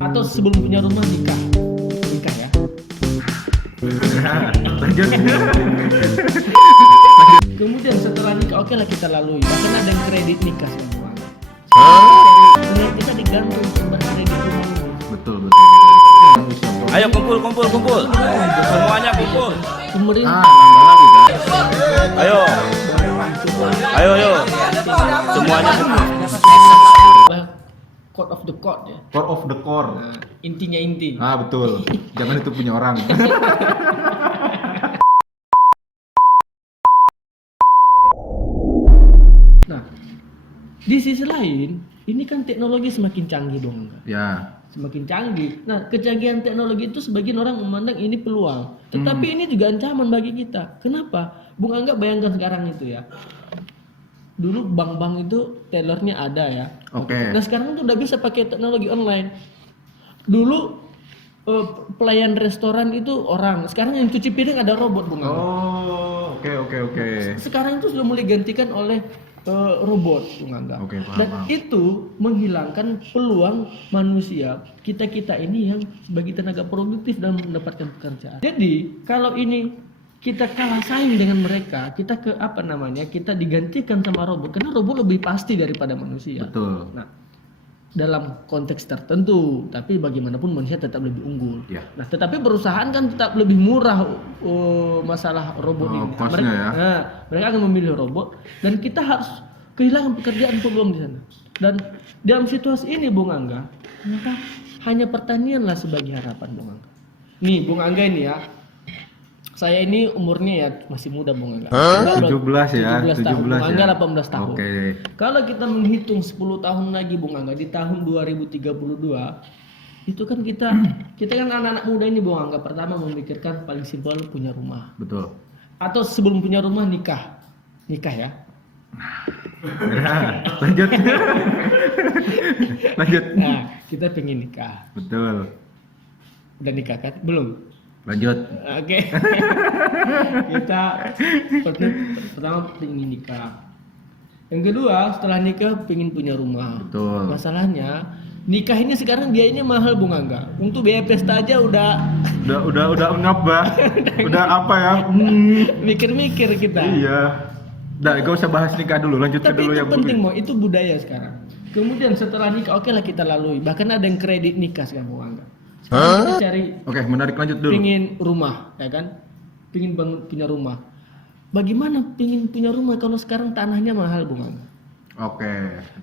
Atau sebelum punya rumah nikah, nikah ya. Lanjut. Kemudian setelah nikah, oke lah kita lalui. Bahkan ada yang kredit nikah semua. Kita digantung sumber kredit rumah ini. Betul, betul, betul. Ayo kumpul. Semuanya kumpul. Pemerintah Ayo. Semuanya kumpul. Code of the court ya. Core of the core. Nah, intinya inti. Ah, betul. Jangan itu punya orang. Nah, di sisi lain, ini kan teknologi semakin canggih dong, enggak? Ya. Semakin canggih. Nah, kecanggihan teknologi itu sebagian orang memandang ini peluang, tetapi ini juga ancaman bagi kita. Kenapa? Bung Angga bayangkan sekarang itu ya. Dulu bank-bank itu tellernya ada ya. Oke. Nah, sekarang tuh udah bisa pakai teknologi online. Dulu pelayan restoran itu orang, sekarang yang cuci piring ada robot, Bung Angga. Oh, oke. Sekarang itu sudah mulai gantikan oleh robot, Bung Angga. Oke, paham, Dan paham. itu menghilangkan peluang manusia kita ini yang sebagai tenaga produktif dalam mendapatkan pekerjaan. Jadi kalau ini kita kalah saing dengan mereka, kita kita digantikan sama robot karena robot lebih pasti daripada manusia. Betul. Nah, dalam konteks tertentu, tapi bagaimanapun manusia tetap lebih unggul. Ya. Nah, tetapi perusahaan kan tetap lebih murah masalah robot Oh, ini. cost-nya mereka, ya. mereka akan memilih robot dan kita harus kehilangan pekerjaan peluang di sana. Dan dalam situasi ini, Bung Angga, maka hanya pertanianlah sebagai harapan, Bung Angga. Nih, Bung Angga ini ya. Saya ini umurnya ya masih muda, Bung Angga. 17 ya, 17 tahun. 17 Bung Angga ya. 18 tahun. Oke. Kalau kita menghitung 10 tahun lagi, Bung Angga, di tahun 2032 itu kan kita kan anak-anak muda ini, Bung Angga, pertama memikirkan paling simpel punya rumah. Betul. Atau sebelum punya rumah nikah. Nikah ya. Ya, lanjut. Lanjut. Nah, kita pengen nikah. Betul. Udah nikah kan? Belum. Lanjut. Oke. Kita pertama pengen nikah. Yang kedua, setelah nikah pengen punya rumah. Betul. Masalahnya nikah ini sekarang biayanya mahal, Bung Angga. Untuk biaya pesta aja udah Udah ngap, Bah. Udah apa ya? mikir-mikir kita. Iya. Udah, gak usah bahas nikah dulu, lanjutkan Tapi dulu itu yang penting, dulu. Mo. Itu budaya sekarang. Kemudian setelah nikah, oke lah kita lalui. Bahkan ada yang kredit nikah sekarang, Bung Angga. Sekarang kita cari Oke, menarik, lanjut dulu. pingin rumah, ya kan? Pingin punya rumah. Bagaimana pingin punya rumah kalau sekarang tanahnya mahal, Bung Angga? Oke.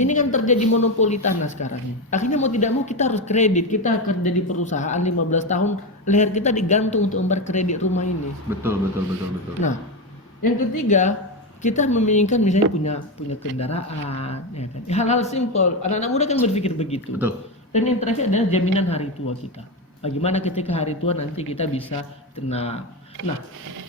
Ini kan terjadi monopoli tanah sekarang. Akhirnya mau tidak mau kita harus kredit. Kita kerja di perusahaan 15 tahun, leher kita digantung untuk membayar kredit rumah ini. Betul. Nah, yang ketiga, kita menginginkan misalnya punya kendaraan, ya kan? Hal-hal simpel. Anak-anak muda kan berpikir begitu. Betul. Dan yang terakhir adalah jaminan hari tua kita. Bagaimana ketika hari tua nanti kita bisa tenang. Nah,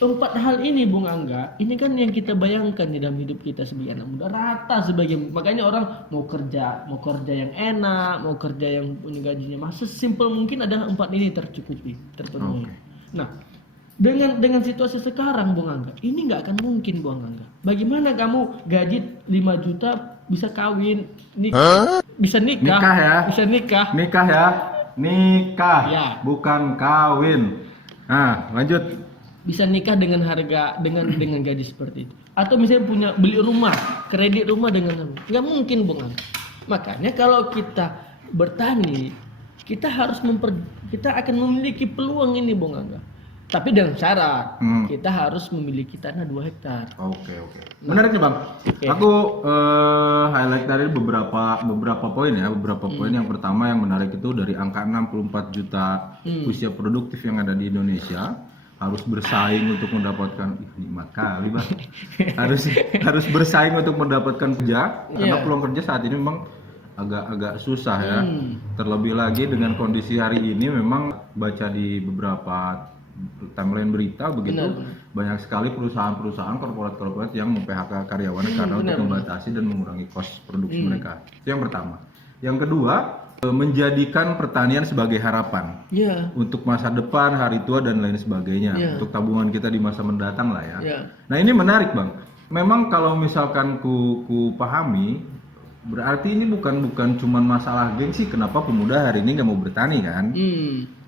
4 hal ini, Bung Angga, ini kan yang kita bayangkan di dalam hidup kita sebagai anak muda rata sebagai, makanya orang mau kerja yang enak, mau kerja yang punya gajinya masih simpel mungkin adalah 4 ini terpenuhi. Oke. Nah, dengan situasi sekarang, Bung Angga, ini nggak akan mungkin, Bung Angga. Bagaimana kamu gaji 5 juta bisa kawin, bisa nikah, Nikah ya. bisa nikah. Nikah ya. Nikah. Ya. Bukan kawin. Nah, lanjut. Bisa nikah dengan dengan gaji seperti itu, atau misalnya punya beli rumah, kredit rumah dengan nggak mungkin, Bung Angga. Makanya kalau kita bertani, kita akan memiliki peluang ini, Bung Angga, tapi dengan syarat kita harus memiliki tanah 2 hektar. Oke. Menarik nih, Bang. Oke. Aku highlight dari beberapa poin ya. Beberapa poin. Yang pertama yang menarik itu dari angka 64 juta usia produktif yang ada di Indonesia harus bersaing untuk mendapatkan nikmat kali, Bang. harus bersaing untuk mendapatkan kerja karena Iya. peluang kerja saat ini memang agak susah ya. Terlebih lagi dengan kondisi hari ini memang baca di beberapa timeline berita begitu Benar. banyak sekali perusahaan-perusahaan korporat yang mem-PHK karyawannya karena untuk benar. membatasi dan mengurangi kos produksi mereka. Itu yang pertama. Yang kedua, menjadikan pertanian sebagai harapan Iya. untuk masa depan, hari tua dan lain sebagainya, Iya. untuk tabungan kita di masa mendatang lah ya. Iya. Nah, ini menarik, Bang. Memang kalau misalkan ku pahami Berarti ini bukan cuman masalah gengsi kenapa pemuda hari ini nggak mau bertani kan?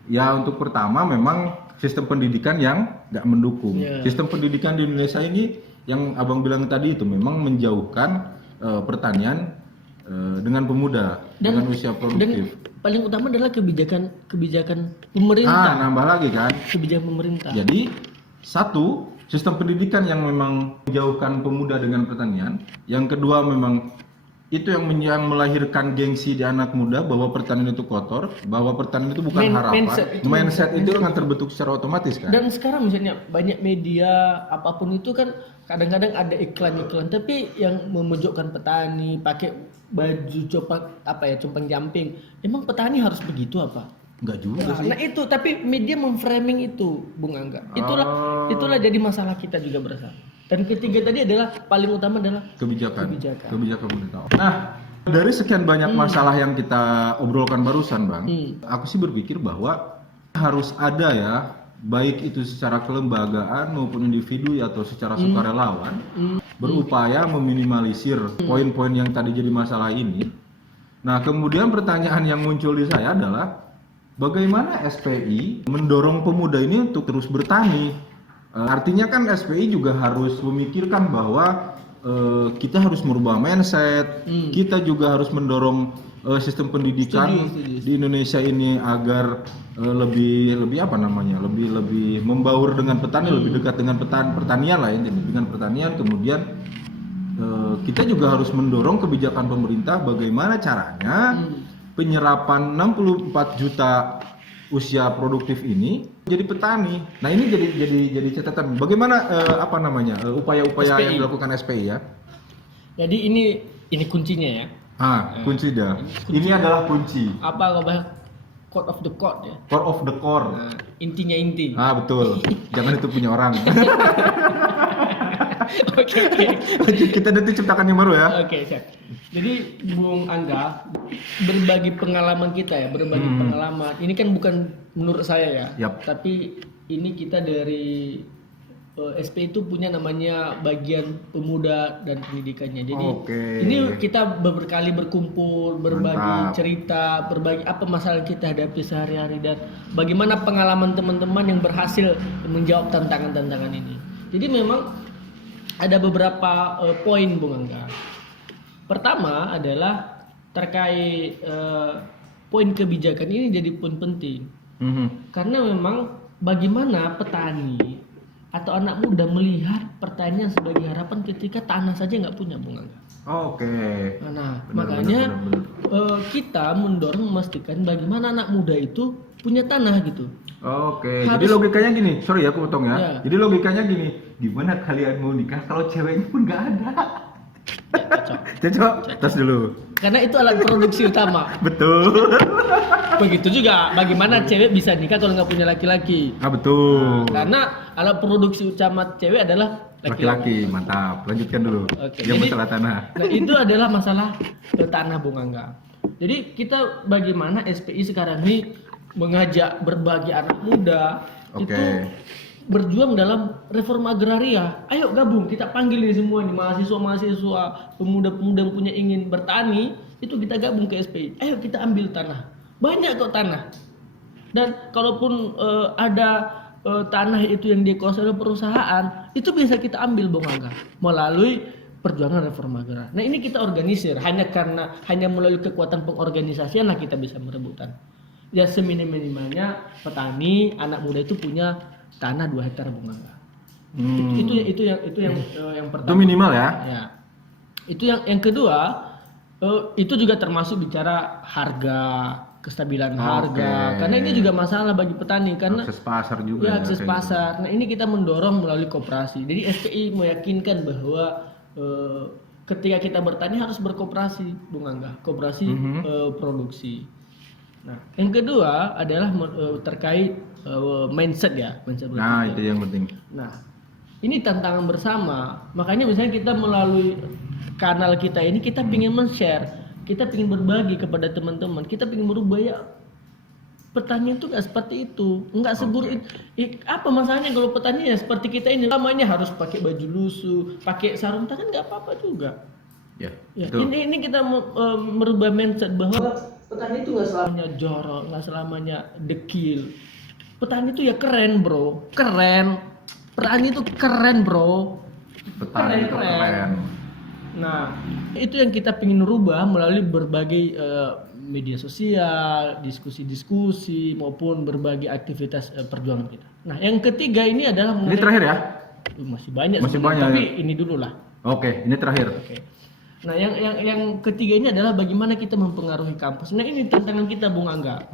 Ya untuk pertama memang sistem pendidikan yang nggak mendukung. Yeah. Sistem pendidikan di Indonesia ini yang abang bilang tadi itu memang menjauhkan pertanian dengan pemuda dengan usia produktif. Dan paling utama adalah kebijakan pemerintah. Nambah lagi kan? Kebijakan pemerintah. Jadi satu sistem pendidikan yang memang menjauhkan pemuda dengan pertanian. Yang kedua memang itu yang melahirkan gengsi di anak muda bahwa pertanian itu kotor, bahwa pertanian itu bukan harapan. Mindset itu akan terbentuk secara otomatis kan. Dan sekarang misalnya banyak media apapun itu kan kadang-kadang ada iklan-iklan tapi yang memojokkan petani pakai baju compang jamping. Emang petani harus begitu apa? Enggak juga sih. Nah itu tapi media memframing itu, Bung Angga. Itulah jadi masalah kita juga bersama. Dan ketiga tadi adalah paling utama adalah kebijakan pemerintah. Nah, dari sekian banyak masalah yang kita obrolkan barusan, Bang, aku sih berpikir bahwa harus ada ya, baik itu secara kelembagaan maupun individu atau secara sukarelawan, berupaya meminimalisir poin-poin yang tadi jadi masalah ini. Nah, kemudian pertanyaan yang muncul di saya adalah bagaimana SPI mendorong pemuda ini untuk terus bertani? Artinya kan SPI juga harus memikirkan bahwa kita harus merubah mindset, kita juga harus mendorong sistem pendidikan di Indonesia ini agar lebih membaur dengan petani, lebih dekat dengan pertanian lah ya, dengan pertanian. Kemudian kita juga harus mendorong kebijakan pemerintah bagaimana caranya penyerapan 64 juta usia produktif ini jadi petani. Nah ini jadi catatan. Bagaimana upaya-upaya yang dilakukan SPI ya? Jadi ini kuncinya ya. Kunci dah. Ini adalah kunci. Apa code of the code ya? Core of the core. Nah, intinya inti. Betul. Jangan itu punya orang. Oke. Kita nanti ciptakan yang baru ya. Oke, siap. Jadi Bung Angga berbagi pengalaman kita ya, pengalaman. Ini kan bukan menurut saya ya, tapi ini kita dari SP itu punya namanya bagian pemuda dan pendidikannya. Jadi ini kita berkali berkumpul, berbagi cerita, berbagi apa masalah kita hadapi sehari-hari dan bagaimana pengalaman teman-teman yang berhasil menjawab tantangan-tantangan ini. Jadi memang ada beberapa poin Bung Angga. Pertama adalah terkait poin kebijakan ini jadi poin penting. Karena memang bagaimana petani atau anak muda melihat pertanian sebagai harapan ketika tanah saja nggak punya Bung Angga. Nah, makanya kita memastikan bagaimana anak muda itu punya tanah gitu. Jadi logikanya gini, sorry ya aku potong ya. Jadi logikanya gini, gimana kalian mau nikah kalau ceweknya pun nggak ada? Cocok. Tas dulu. Karena itu alat produksi utama. Betul. Begitu juga bagaimana cewek bisa nikah kalau nggak punya laki-laki. Betul. Karena alat produksi utama cewek adalah laki-laki. Mantap. Lanjutkan dulu. Yang masalah tanah. Nah itu adalah masalah tanah Bung Angga. Jadi kita bagaimana SPI sekarang ini mengajak berbagi anak muda itu berjuang dalam reforma agraria. Ayo gabung, kita panggil ini semua nih mahasiswa-mahasiswa, pemuda-pemuda yang punya ingin bertani, itu kita gabung ke SPI. Ayo kita ambil tanah. Banyak kok tanah. Dan kalaupun ada tanah itu yang dikuasai oleh perusahaan, itu bisa kita ambil Bung Angga melalui perjuangan reforma agraria. Nah, ini kita organisir hanya melalui kekuatan pengorganisasian lah kita bisa merebutkan. Ya seminim-minimalnya petani anak muda itu punya tanah 2 hektar Bung Angga. Itu yang pertama. Itu minimal ya. Ya. Itu yang kedua, itu juga termasuk bicara harga, kestabilan harga. Karena ini juga masalah bagi petani karena akses pasar juga. Ya, akses pasar. Nah, ini kita mendorong melalui koperasi. Jadi SPI meyakinkan bahwa ketika kita bertani harus berkoperasi, Bung Angga, koperasi produksi. Nah, yang kedua adalah terkait mindset ya, mindset berpikir. Nah, itu yang penting. Nah, ini tantangan bersama. Makanya misalnya kita melalui kanal kita ini kita ingin men-share, kita ingin berbagi kepada teman-teman, kita ingin merubah ya pertanian itu nggak seperti itu, nggak seburuk itu. Apa masalahnya kalau petani ya seperti kita ini namanya harus pakai baju lusuh, pakai sarung tangan nggak apa-apa juga. Ya, Ya, itu. ini kita merubah mindset bahwa petani itu nggak selamanya jorok, nggak selamanya dekil. Petani itu ya keren bro, keren. Petani itu keren bro. Petani itu keren. Nah, itu yang kita ingin rubah melalui berbagai media sosial, diskusi-diskusi maupun berbagai aktivitas perjuangan kita. Nah, yang ketiga ini adalah Ini terakhir ya? masih banyak Masih sebenarnya, banyak, tapi ya? ini dulu lah. Oke, ini terakhir. Oke. Nah, yang ketiga ini adalah bagaimana kita mempengaruhi kampus. Nah, ini tantangan kita, Bung Angga.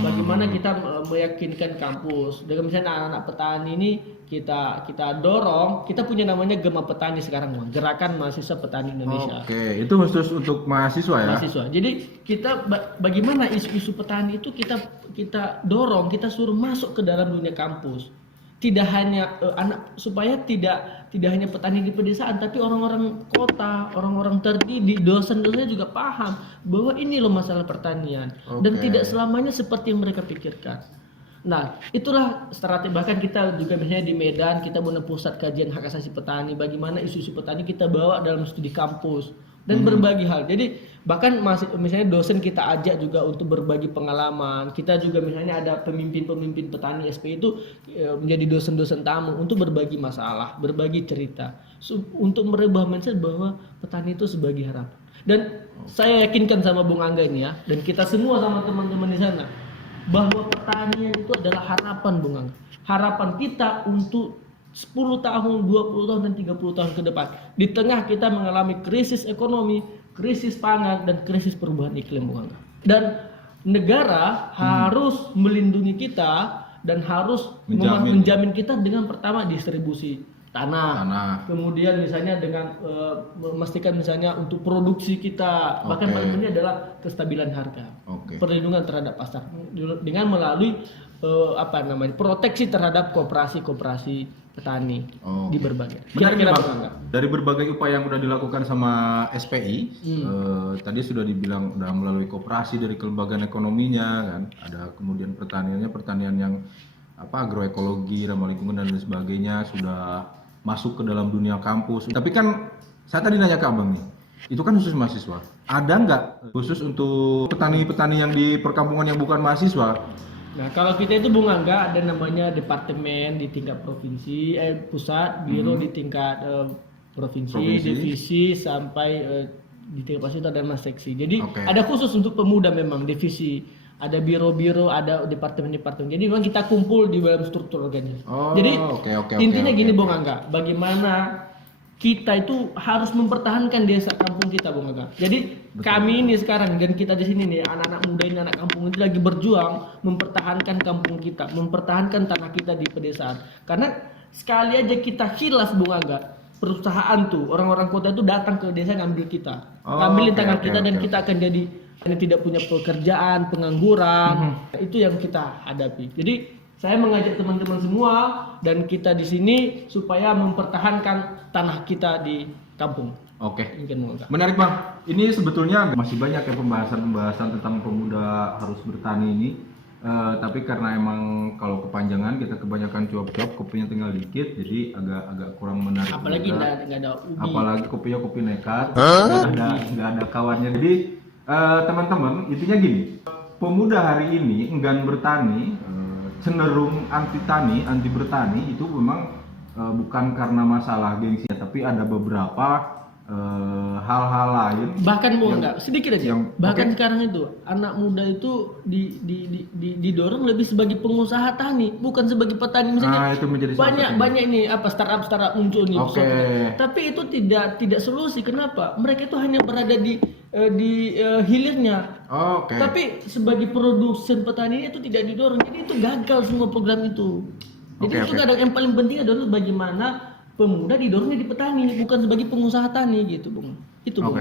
Bagaimana kita meyakinkan kampus. Dengan misalnya anak-anak petani ini kita dorong. Kita punya namanya Gema Petani sekarang, Bang. Gerakan Mahasiswa Petani Indonesia. Oke, itu khusus untuk mahasiswa ya? Mahasiswa. Jadi kita bagaimana isu-isu petani itu kita dorong, kita suruh masuk ke dalam dunia kampus. Tidak hanya supaya tidak hanya petani di pedesaan, tapi orang-orang kota, orang-orang terdidik, dosen-dosennya juga paham bahwa ini loh masalah pertanian dan tidak selamanya seperti yang mereka pikirkan. Nah, itulah strategi. Bahkan kita juga misalnya di Medan kita punya pusat kajian hak asasi petani. Bagaimana isu-isu petani kita bawa dalam studi kampus dan berbagi hal. Jadi bahkan misalnya dosen kita ajak juga untuk berbagi pengalaman. Kita juga misalnya ada pemimpin-pemimpin petani SP itu menjadi dosen-dosen tamu untuk berbagi masalah, berbagi cerita, untuk merubah mindset bahwa petani itu sebagai harapan. Dan saya yakinkan sama Bung Angga ini ya, dan kita semua sama teman-teman di sana, bahwa pertanian itu adalah harapan, Bung Angga. Harapan kita untuk 10 tahun, 20 tahun, dan 30 tahun ke depan. Di tengah kita mengalami krisis ekonomi, krisis pangan, dan krisis perubahan iklim, Bung Angga. Dan negara harus melindungi kita dan harus menjamin kita dengan pertama distribusi tanah. Kemudian misalnya dengan memastikan misalnya untuk produksi kita, bahkan paling penting adalah kestabilan harga. Perlindungan terhadap pasar dengan melalui proteksi terhadap koperasi petani di berbagai. Kira-kira dari berbagai upaya yang sudah dilakukan sama SPI, tadi sudah dibilang udah melalui koperasi dari kelembagaan ekonominya kan, ada kemudian pertanian yang agroekologi, ramah lingkungan dan lain sebagainya sudah masuk ke dalam dunia kampus. Tapi kan saya tadi nanya ke Abang nih, itu kan khusus mahasiswa. Ada nggak khusus untuk petani-petani yang di perkampungan yang bukan mahasiswa? Nah, kalau kita itu Bung Angga ada namanya departemen di tingkat provinsi, pusat, biro di tingkat provinsi, divisi sampai di tingkat fasilitas dan seksi. Jadi ada khusus untuk pemuda memang divisi, ada biro-biro, ada departemen-departemen. Jadi memang kita kumpul di dalam struktur organisasi. Jadi intinya gini Bung Angga, bagaimana kita itu harus mempertahankan desa kampung kita, Bung Angga. Jadi kami ini sekarang dan kita di sini nih, anak-anak muda ini, anak kampung itu lagi berjuang mempertahankan kampung kita, mempertahankan tanah kita di pedesaan. Karena sekali aja kita khilaf, Bung Angga, perusahaan tuh, orang-orang kota itu datang ke desa ngambil kita, ngambilin tanah kita dan kita akan jadi tidak punya pekerjaan, pengangguran. Itu yang kita hadapi. Jadi saya mengajak teman-teman semua dan kita di sini supaya mempertahankan tanah kita di kampung. Menarik Bang. Ini sebetulnya masih banyak ya pembahasan tentang pemuda harus bertani ini. Tapi karena emang kalau kepanjangan kita kebanyakan cuap-cuap, kopinya tinggal dikit, jadi agak kurang menarik. Apalagi nggak ada ubi. Apalagi kopinya kopi nekat, nggak ada kawannya. Jadi teman-teman, intinya gini, pemuda hari ini enggan bertani. Cenderung anti bertani itu memang bukan karena masalah gengsi, tapi ada beberapa hal-hal lain. Bahkan mau enggak sedikit aja. Bahkan sekarang itu anak muda itu didorong lebih sebagai pengusaha tani, bukan sebagai petani. Misalnya itu menjadi banyak ini startup muncul nih. Tapi itu tidak solusi. Kenapa? Mereka itu hanya berada di hilirnya. Tapi sebagai produsen petani itu tidak didorong. Jadi itu gagal semua program itu. Jadi itu yang paling penting adalah bagaimana pemuda didorongnya di petani, bukan sebagai pengusaha tani gitu, Bung. Itu Bung.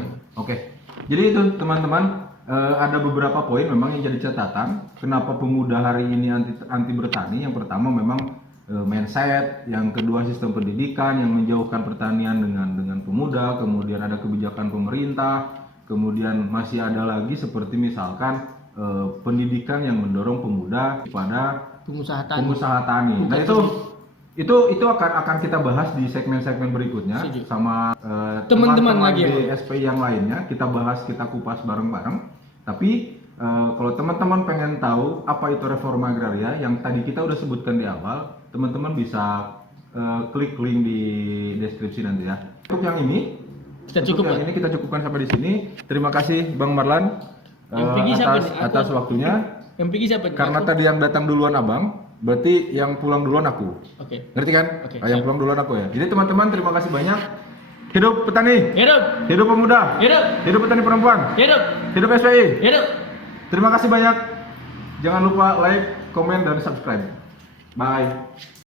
Jadi itu teman-teman, ada beberapa poin memang yang jadi catatan kenapa pemuda hari ini anti bertani. Yang pertama memang mindset, yang kedua sistem pendidikan yang menjauhkan pertanian dengan pemuda, kemudian ada kebijakan pemerintah. Kemudian masih ada lagi seperti misalkan pendidikan yang mendorong pemuda kepada pengusaha tani. Nah Itu akan kita bahas di segmen-segmen berikutnya. Setuju. Sama Teman-teman lagi ya, di SPI yang lainnya, kita bahas, kita kupas bareng-bareng. Tapi kalau teman-teman pengen tahu apa itu reforma agraria yang tadi kita udah sebutkan di awal, teman-teman bisa klik link di deskripsi nanti ya. Untuk yang ini kita cukupkan sampai di sini. Terima kasih Bang Marlan Yang pergi siapa nih? atas waktunya. Yang pergi siapa nih? Karena Aku? tadi yang datang duluan Abang, berarti yang pulang duluan aku. Oke. Ngerti kan? Oke, Yang siap. pulang duluan aku ya. Jadi teman-teman terima kasih banyak. Hidup petani, Hidup. hidup pemuda, Hidup. hidup petani perempuan, Hidup. hidup SPI. Hidup. Terima kasih banyak. Jangan lupa like, komen, dan subscribe. Bye.